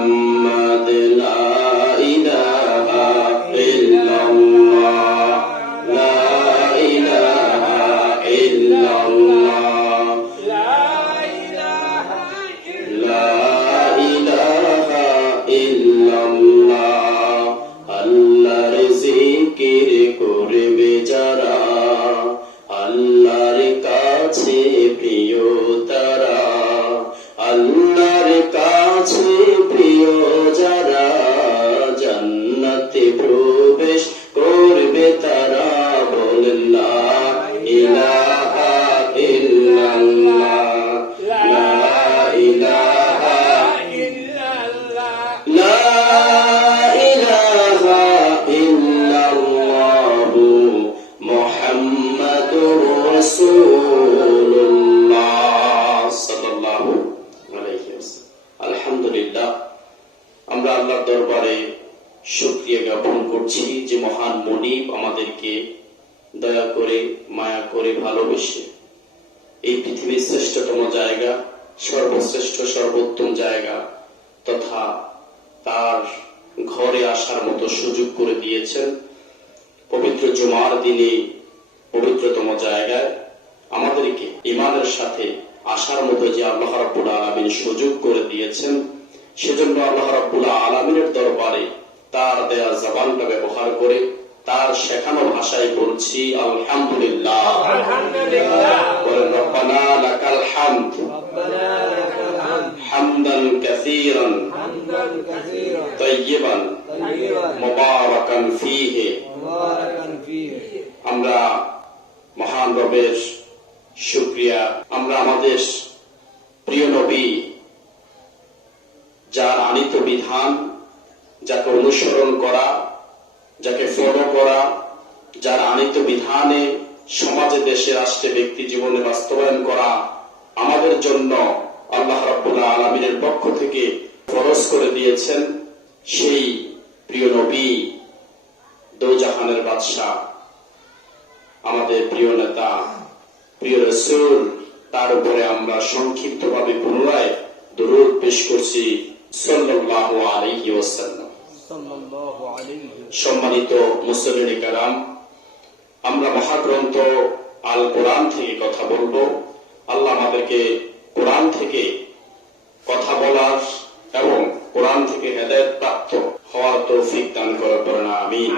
মুহাম্মাদ লা ইলাহা ইল্লাল্লাহ লা ইলাহা ইল্লাল্লাহ লা ইলাহা ইল্লাল্লাহ আল্লাহর জিকির করবে যারা আল্লাহর কাছে প্রিয় তারা আল্লাহর কাছে প্রিয় যারা জান্নাতে প্রবেশ করবে তারা বলেন লা ইলাহা ইল্লাল্লাহ লা ইলাহা ইল্লাল্লাহ লা ইলাহা ইল্লাল্লাহ মুহাম্মাদুর রাসূলুল্লাহ সাল্লাল্লাহু আলাইহি ওয়াসাল্লাম। আলহামদুলিল্লাহ, আমরা আল্লাহর দরবারে শুকরিয়া জ্ঞাপন করছি যে মহান মুনিব আমাদেরকে দয়া করে মায়া করে ভালোবেসে এই পৃথিবীর শ্রেষ্ঠতম জায়গা, সর্বশ্রেষ্ঠ সর্বোত্তম জায়গা তথা তার ঘরে আসার মতো সুযোগ করে দিয়েছেন। পবিত্র জুমার দিনে পবিত্রতম জায়গায় আমাদেরকে ঈমানের সাথে আসার মতো যে আল্লাহ রাব্বুল আলামিন সুযোগ করে দিয়েছেন, সেজন্য আল্লাহ রাব্বুল আলামিনের দরবারে তার দেয়া জবানটা ব্যবহার করে তার শেখানো ভাষায় বলছি আলহামদুলিল্লাহ। রব্বানা লাকাল হামদ হামদান কাসীরান তাইয়িবান মুবারাকান ফীহি। আমরা মহান রবের শুকরিয়া, আমরা আমাদের প্রিয় নবী যার আনিত বিধান, যাকে অনুসরণ করা, যাকে ফলো করা, যার আনিত বিধানে সমাজে দেশে রাষ্ট্রে ব্যক্তি জীবনে বাস্তবায়ন করা আমাদের জন্য আল্লাহ রাব্বুল আলামিনের পক্ষ থেকে ফরজ করে দিয়েছেন, সেই প্রিয় নবী দোজাহানের বাদশাহ আমাদের প্রিয় নেতা প্রিয় রাসূল, তার উপরে আমরা সংক্ষিপ্তভাবে পুনরায় দরুদ পেশ করছি সাল্লাল্লাহু আলাইহি ওয়াসাল্লাম। সম্মানিত মুসলিম কারাম, আমরা মহাগ্রন্থ আল কোরআন থেকে কথা বলবো। আল্লাহ আমাদেরকে কোরআন থেকে কথা বলার এবং কোরআন থেকে হেদায়েত প্রাপ্ত হওয়ার তৌফিক দান করার পরে আমিন।